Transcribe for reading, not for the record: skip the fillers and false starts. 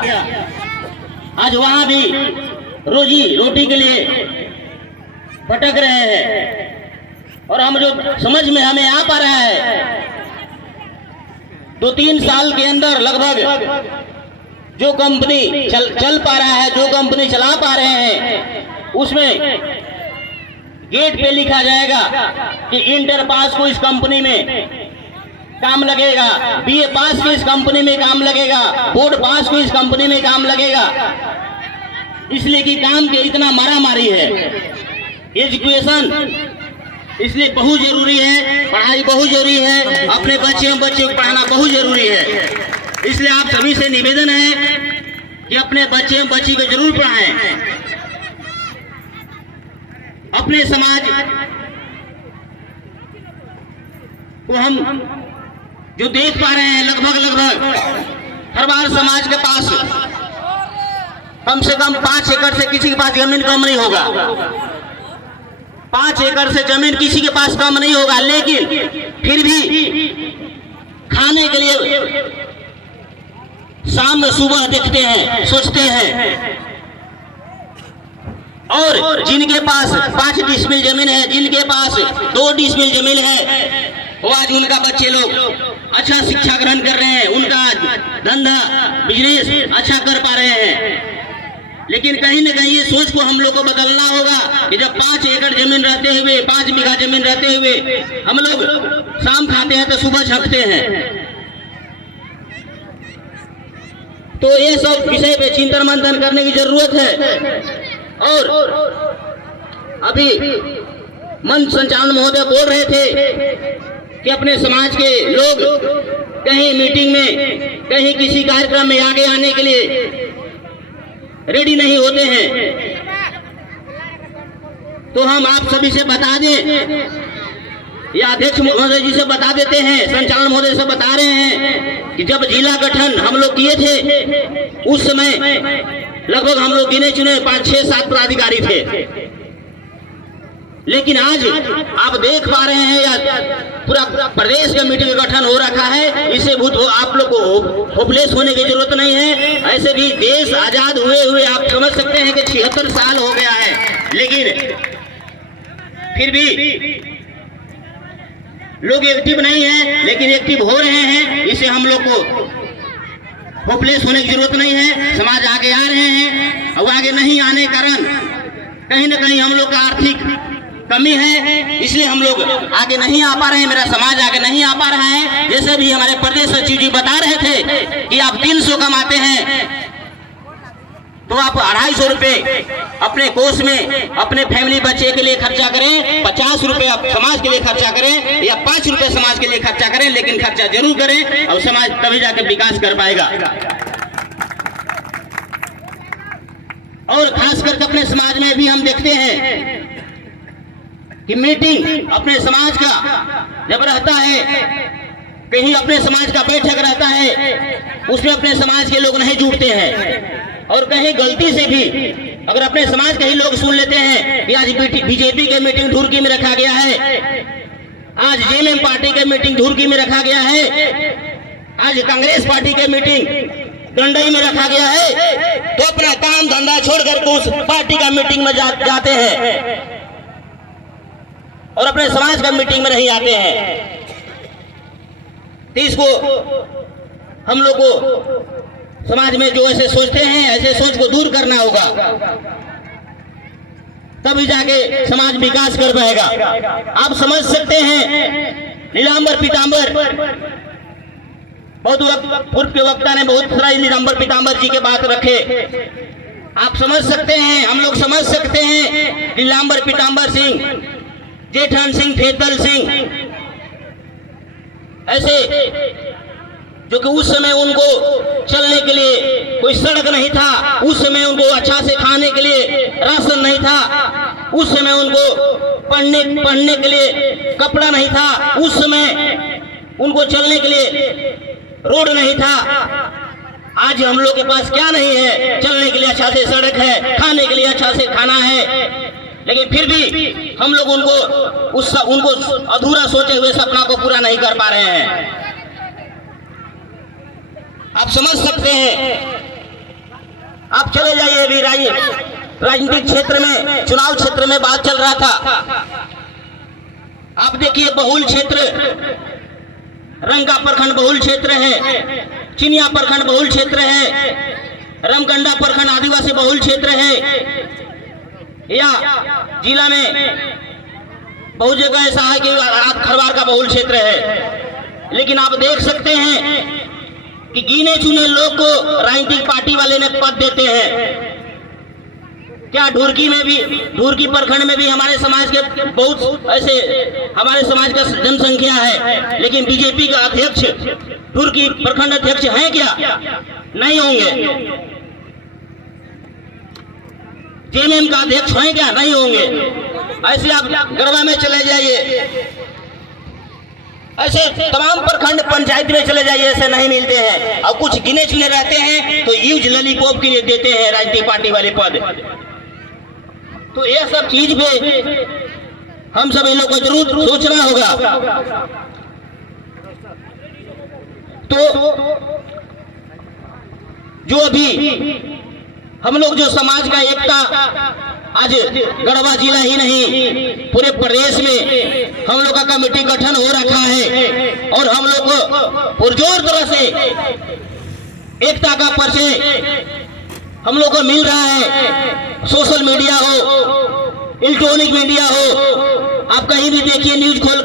आज वहां भी रोजी रोटी के लिए भटक रहे हैं। और हम जो समझ में हमें आ पा रहा है, 2-3 साल के अंदर लगभग जो कंपनी चल पा रहा है, जो कंपनी चला पा रहे हैं, उसमें गेट पे लिखा जाएगा कि इंटर पास को इस कंपनी में काम लगेगा, बीए पास को इस कंपनी में काम लगेगा, बोर्ड पास को इस कंपनी में काम लगेगा। इसलिए कि काम के इतना मारामारी है। एजुकेशन इसलिए बहुत जरूरी है, पढ़ाई बहुत जरूरी है, अपने बच्चों को पढ़ाना बहुत जरूरी है। इसलिए आप सभी से निवेदन है कि अपने बच्ची को जरूर पढ़ाएं। अपने समाज को हम जो देख पा रहे हैं, लगभग हर बार समाज के पास कम से कम 5 एकड़ से किसी के पास जमीन कम नहीं होगा। 5 एकड़ से जमीन किसी के पास कम नहीं होगा, लेकिन फिर भी खाने के लिए शाम में सुबह देखते हैं, सोचते हैं। और जिनके पास 5 डिसमिल जमीन है, जिनके पास 2 डिसमिल जमीन है, वो आज उनका बच्चे लोग अच्छा शिक्षा ग्रहण कर रहे हैं, उनका धंधा बिजनेस अच्छा कर पा रहे हैं। लेकिन कहीं न कहीं ये सोच को हम लोग को बदलना होगा कि जब 5 एकड़ जमीन रहते हुए, 5 बीघा जमीन रहते हुए हम लोग शाम खाते हैं तो सुबह छकते हैं। तो ये सब विषय पे चिंतन मंथन करने की जरूरत है। और अभी मंच संचालन महोदय बोल रहे थे कि अपने समाज के लोग कहीं मीटिंग में, कहीं किसी कार्यक्रम में आगे आने के लिए रेडी नहीं होते हैं। तो हम आप सभी से बता दें, या अध्यक्ष महोदय जी से बता देते हैं, संचालन महोदय से बता रहे हैं कि जब जिला गठन हम लोग किए थे, उस समय लगभग हम लोग गिने चुने 5, 6, 7 पदाधिकारी थे। लेकिन आज आप देख पा रहे हैं, या पूरा प्रदेश कमेटी का गठन हो रखा है। इससे आप लोग को होपलेस होने की जरूरत नहीं है। ऐसे भी देश आजाद हुए आप समझ सकते हैं कि 76 साल हो गया है, लेकिन फिर भी लोग एक्टिव नहीं है, लेकिन एक्टिव हो रहे हैं। इससे हम लोग को होपलेस होने की जरूरत नहीं है। समाज आगे आ रहे हैं, और आगे नहीं आने के कारण कहीं न कहीं हम लोग का आर्थिक कमी है, इसलिए हम लोग आगे नहीं आ पा रहे हैं। मेरा समाज आगे नहीं आ पा रहा है। जैसे भी हमारे प्रदेश सचिव जी बता रहे थे कि आप 300 कमाते हैं तो आप 250 रुपए अपने कोष में अपने फैमिली बच्चे के लिए खर्चा करें, 50 रुपए आप समाज के लिए खर्चा करें, या 5 रुपए समाज के लिए खर्चा करें, लेकिन खर्चा जरूर करें, और समाज तभी जाकर विकास कर पाएगा। और खास करके अपने समाज में भी हम देखते हैं कि मीटिंग अपने समाज का जब रहता है, कहीं अपने समाज का बैठक रहता है, उसमें अपने समाज के लोग नहीं जुड़ते हैं। और कहीं गलती से भी अगर अपने समाज के ही लोग सुन लेते हैं कि आज बीजेपी के मीटिंग धुर्की में रखा गया है, आज जेएमएम पार्टी के मीटिंग धुर्की में रखा गया है, आज कांग्रेस पार्टी के मीटिंग गंडई में रखा गया है, तो अपना काम धंधा छोड़कर उस पार्टी का मीटिंग में जाते हैं और अपने समाज का मीटिंग में नहीं आते हैं। तो इसको हम लोग को समाज में जो ऐसे सोचते हैं, ऐसे सोच को दूर करना होगा, तभी जाके समाज विकास कर पाएगा। आप समझ सकते हैं, नीलांबर पीतांबर बहुत पूर्व के वक्ता ने बहुत सारा नीलांबर पीतांबर जी के बात रखे। आप समझ सकते हैं, हम लोग समझ सकते हैं, नीलांबर पीतांबर सिंह, जेठन सिंह, फेतल सिंह, ऐसे जो कि उस समय उनको चलने के लिए कोई सड़क नहीं था, उस समय उनको अच्छा से खाने के लिए राशन नहीं था, उस समय उनको पढ़ने के लिए कपड़ा नहीं था, उस समय उनको चलने के लिए रोड नहीं था। आज हम लोग के पास क्या नहीं है? चलने के लिए अच्छा से सड़क है, खाने के लिए अच्छा से खाना है, लेकिन फिर भी हम लोग उनको अधूरा सोचे हुए सपना को पूरा नहीं कर पा रहे हैं। आप समझ सकते हैं आप चले जाइए, अभी राजनीतिक क्षेत्र में, चुनाव क्षेत्र में बात चल रहा था। आप देखिए बहुल क्षेत्र, रंगा प्रखंड बहुल क्षेत्र है, चिनिया प्रखंड बहुल क्षेत्र है, रमकंडा प्रखंड आदिवासी बहुल क्षेत्र है, या जिला में बहुत जगह ऐसा है कि खरवार का बहुल क्षेत्र है। लेकिन आप देख सकते हैं कि गिने चुने लोग को राजनीतिक पार्टी वाले ने पद देते हैं। क्या ढुरकी में भी, ढुरकी प्रखंड में भी हमारे समाज के बहुत ऐसे, हमारे समाज का जनसंख्या है, लेकिन बीजेपी का अध्यक्ष ढुरकी प्रखंड अध्यक्ष हैं क्या? नहीं होंगे। जेएमएम का अध्यक्ष हैं क्या? नहीं होंगे। ऐसे आप गढ़वा में चले जाइए, ऐसे तमाम प्रखंड पंचायत में चले जाइए, ऐसे नहीं मिलते हैं। और कुछ गिने चुने रहते हैं तो यूज लॉलीपॉप के लिए देते हैं राजनीतिक पार्टी वाले पद। तो ये सब चीज पे हम सब इन लोगों को जरूर सोचना होगा। तो जो अभी हम लोग जो समाज का एकता, आज गढ़वा जिला ही नहीं पूरे प्रदेश में हम लोग का कमेटी गठन हो रखा है, और हम लोग को पुरजोर तरह से एकता का परिचय हम लोग को मिल रहा है। सोशल मीडिया हो, इलेक्ट्रॉनिक मीडिया हो, आप कहीं भी देखिए न्यूज खोल